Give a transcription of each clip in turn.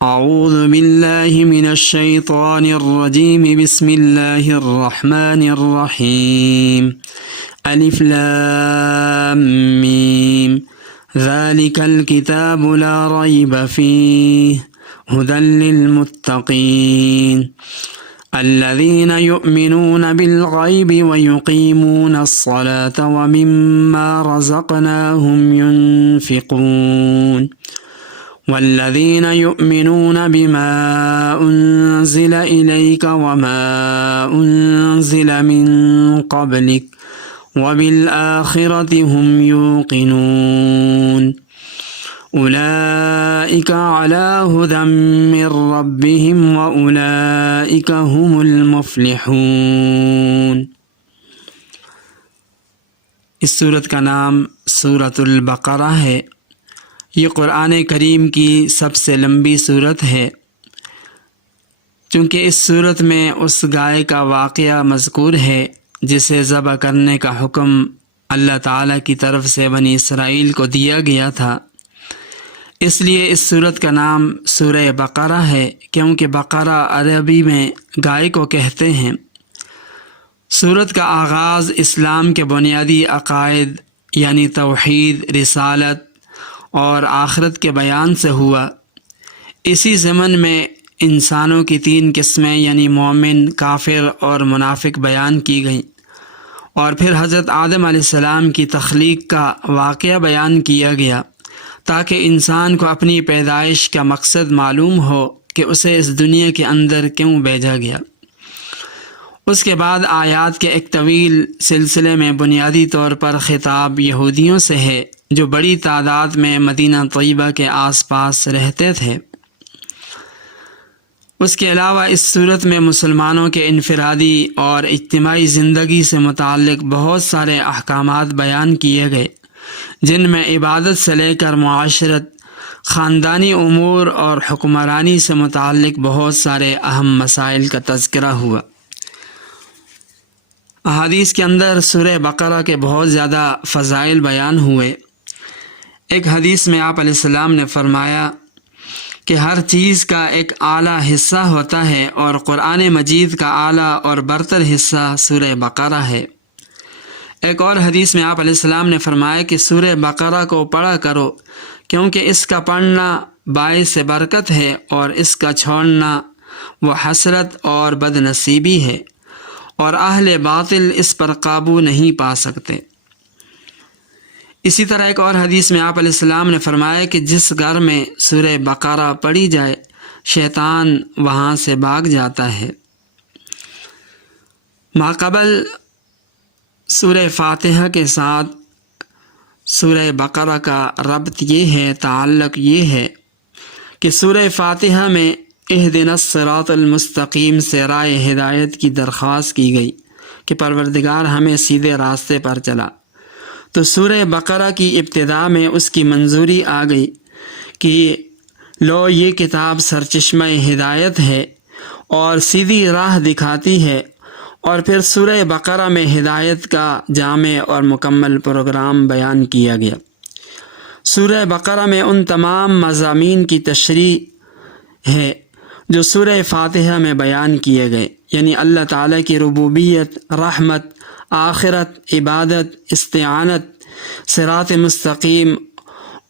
اعوذ باللہ من الشیطان الرجیم بسم اللہ الرحمن الرحیم الف لام میم ذالک الکتاب لا ریب فیہ ہدی للمتقین الذین یؤمنون بالغیب ویقیمون الصلاة ومما رزقناہم ينفقون والذین یؤمنون بما انزل الیک وما انزل من قبلک وبالآخرة هم یوقنون اولئک علی ھدی من ربہم واولئک هم المفلحون۔ اس سورت کا نام سورۃ البقرہ ہے۔ یہ قرآن کریم کی سب سے لمبی سورت ہے، چونکہ اس سورت میں اس گائے کا واقعہ مذکور ہے جسے ذبح کرنے کا حکم اللہ تعالیٰ کی طرف سے بنی اسرائیل کو دیا گیا تھا۔ اس لیے اس سورت کا نام سورہ بقرہ ہے، کیونکہ بقرہ عربی میں گائے کو کہتے ہیں۔ سورت کا آغاز اسلام کے بنیادی عقائد یعنی توحید، رسالت اور آخرت کے بیان سے ہوا۔ اسی ضمن میں انسانوں کی 3 قسمیں یعنی مومن، کافر اور منافق بیان کی گئیں، اور پھر حضرت آدم علیہ السلام کی تخلیق کا واقعہ بیان کیا گیا تاکہ انسان کو اپنی پیدائش کا مقصد معلوم ہو کہ اسے اس دنیا کے اندر کیوں بھیجا گیا۔ اس کے بعد آیات کے ایک طویل سلسلے میں بنیادی طور پر خطاب یہودیوں سے ہے جو بڑی تعداد میں مدینہ طیبہ کے آس پاس رہتے تھے۔ اس کے علاوہ اس صورت میں مسلمانوں کے انفرادی اور اجتماعی زندگی سے متعلق بہت سارے احکامات بیان کیے گئے، جن میں عبادت سے لے کر معاشرت، خاندانی امور اور حکمرانی سے متعلق بہت سارے اہم مسائل کا تذکرہ ہوا۔ احادیث کے اندر سورہ بقرہ کے بہت زیادہ فضائل بیان ہوئے۔ ایک حدیث میں آپ علیہ السلام نے فرمایا کہ ہر چیز کا ایک اعلیٰ حصہ ہوتا ہے اور قرآن مجید کا اعلیٰ اور برتر حصہ سورہ بقرہ ہے۔ ایک اور حدیث میں آپ علیہ السلام نے فرمایا کہ سورہ بقرہ کو پڑھا کرو، کیونکہ اس کا پڑھنا باعث برکت ہے اور اس کا چھوڑنا وہ حسرت اور بد نصیبی ہے، اور اہل باطل اس پر قابو نہیں پا سکتے۔ اسی طرح ایک اور حدیث میں آپ علیہ السلام نے فرمایا کہ جس گھر میں سورہ بقرہ پڑھی جائے شیطان وہاں سے بھاگ جاتا ہے۔ ماقبل سورہ فاتحہ کے ساتھ سورہ بقرہ کا ربط یہ ہے، تعلق یہ ہے کہ سورہ فاتحہ میں اہدنا الصراط المستقیم سے رائے ہدایت کی درخواست کی گئی کہ پروردگار ہمیں سیدھے راستے پر چلا، تو سورہ بقرہ کی ابتدا میں اس کی منظوری آ گئی کہ لو یہ کتاب سرچشمہ ہدایت ہے اور سیدھی راہ دکھاتی ہے، اور پھر سورہ بقرہ میں ہدایت کا جامع اور مکمل پروگرام بیان کیا گیا۔ سورہ بقرہ میں ان تمام مضامین کی تشریح ہے جو سورہ فاتحہ میں بیان کیے گئے، یعنی اللہ تعالیٰ کی ربوبیت، رحمت، آخرت، عبادت، استعانت، صراط مستقیم،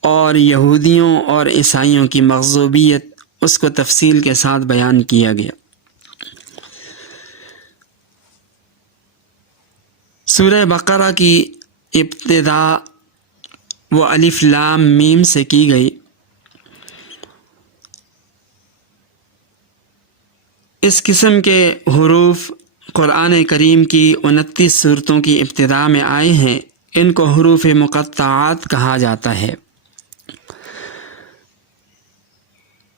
اور یہودیوں اور عیسائیوں کی مغضوبیت، اس کو تفصیل کے ساتھ بیان کیا گیا۔ سورہ بقرہ کی ابتدا وہ الف لام میم سے کی گئی۔ اس قسم کے حروف قرآن کریم کی 29 سورتوں کی ابتدا میں آئے ہیں، ان کو حروف مقطعات کہا جاتا ہے۔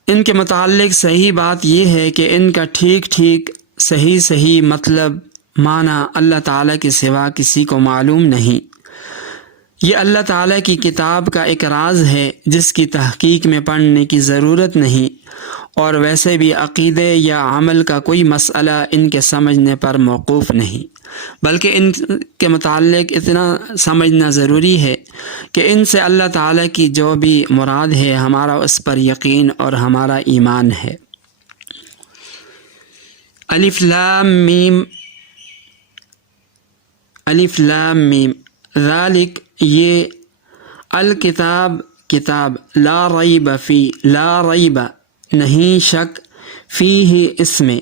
ان کے متعلق صحیح بات یہ ہے کہ ان کا ٹھیک صحیح مطلب، معنی اللہ تعالیٰ کے سوا کسی کو معلوم نہیں۔ یہ اللہ تعالیٰ کی کتاب کا ایک راز ہے جس کی تحقیق میں پڑھنے کی ضرورت نہیں، اور ویسے بھی عقیدے یا عمل کا کوئی مسئلہ ان کے سمجھنے پر موقوف نہیں، بلکہ ان کے متعلق اتنا سمجھنا ضروری ہے کہ ان سے اللہ تعالیٰ کی جو بھی مراد ہے ہمارا اس پر یقین اور ہمارا ایمان ہے۔ الف لام میم، الف لام میم، ذالک یہ، الکتاب کتاب، لا ریب فی، لا ریب نہیں شک، فیہ اس میں،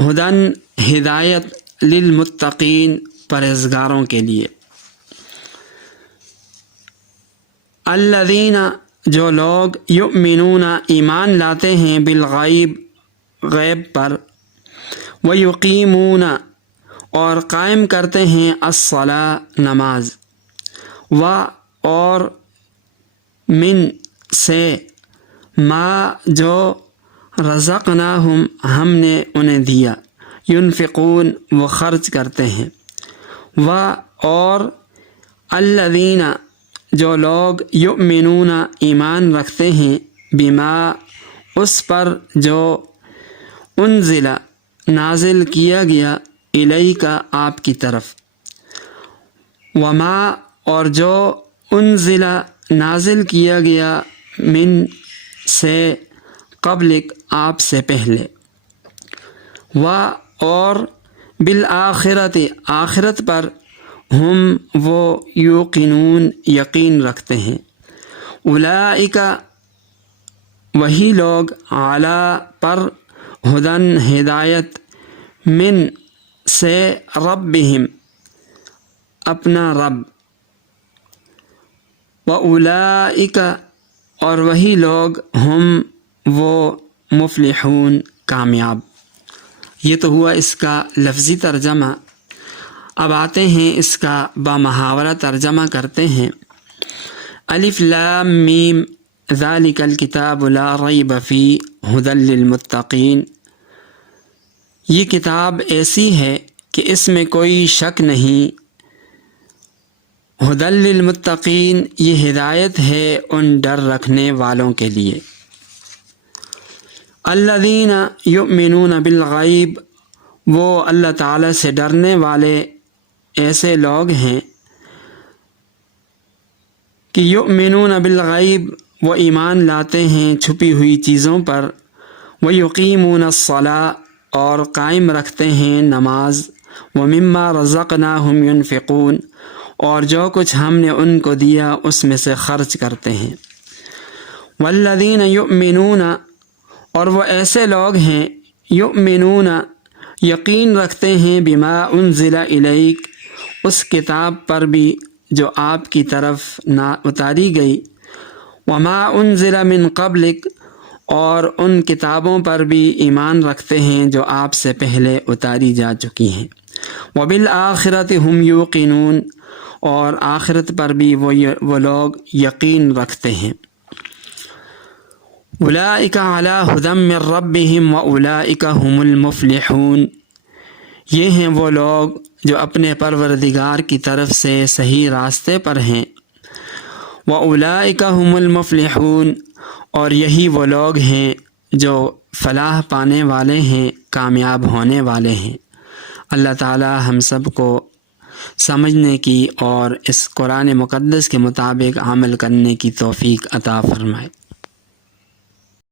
ہدن ہدایت، للمتقین پرہیزگاروں کے لیے، الذین جو لوگ، یؤمنون ایمان لاتے ہیں، بالغیب غیب پر، ویقیمون اور قائم کرتے ہیں، الصلاۃ نماز، اور من سے، ما جو، رزقناہم ہم نے انہیں دیا، ینفقون وہ خرچ کرتے ہیں، اور الذین جو لوگ، یؤمنون ایمان رکھتے ہیں، بما اس پر جو، انزل نازل کیا گیا، الیک آپ کی طرف، وما اور جو، انزل نازل کیا گیا، من سے، قبلک آپ سے پہلے، اور بالآخرت آخرت پر، ہم وہ، یوقنون یقین رکھتے ہیں، اولئک وہی لوگ، علی پر، ہدن ہدایت، من سے، ربہم اپنا رب، واولئک اور وہی لوگ، ہم وہ، مفلحون کامیاب۔ یہ تو ہوا اس کا لفظی ترجمہ۔ اب آتے ہیں اس کا بامحاورہ ترجمہ کرتے ہیں۔ الف لام میم، ذالک الکتاب لا ریب فیہ ھدی للمتقین، یہ کتاب ایسی ہے کہ اس میں کوئی شک نہیں، ھدی للمتقین یہ ہدایت ہے ان ڈر رکھنے والوں کے لیے، الذین یؤمنون بالغیب وہ اللہ تعالیٰ سے ڈرنے والے ایسے لوگ ہیں کہ یؤمنون بالغیب وہ ایمان لاتے ہیں چھپی ہوئی چیزوں پر، ویقیمون الصلاۃ اور قائم رکھتے ہیں نماز، ومما رزقناہم ینفقون اور جو کچھ ہم نے ان کو دیا اس میں سے خرچ کرتے ہیں، والذین یؤمنون اور وہ ایسے لوگ ہیں، یؤمنون یقین رکھتے ہیں، بما انزل الیک اس کتاب پر بھی جو آپ کی طرف اتاری گئی، وما انزل من قبلک اور ان کتابوں پر بھی ایمان رکھتے ہیں جو آپ سے پہلے اتاری جا چکی ہیں، وبالآخرۃ ہم یوقنون اور آخرت پر بھی وہ لوگ یقین رکھتے ہیں، اولئک علی ھدی من ربہم واولئک ھم المفلحون یہ ہیں وہ لوگ جو اپنے پروردگار کی طرف سے صحیح راستے پر ہیں، واولئک ھم المفلحون اور یہی وہ لوگ ہیں جو فلاح پانے والے ہیں، کامیاب ہونے والے ہیں۔ اللہ تعالی ہم سب کو سمجھنے کی اور اس قرآن مقدس کے مطابق عمل کرنے کی توفیق عطا فرمائے۔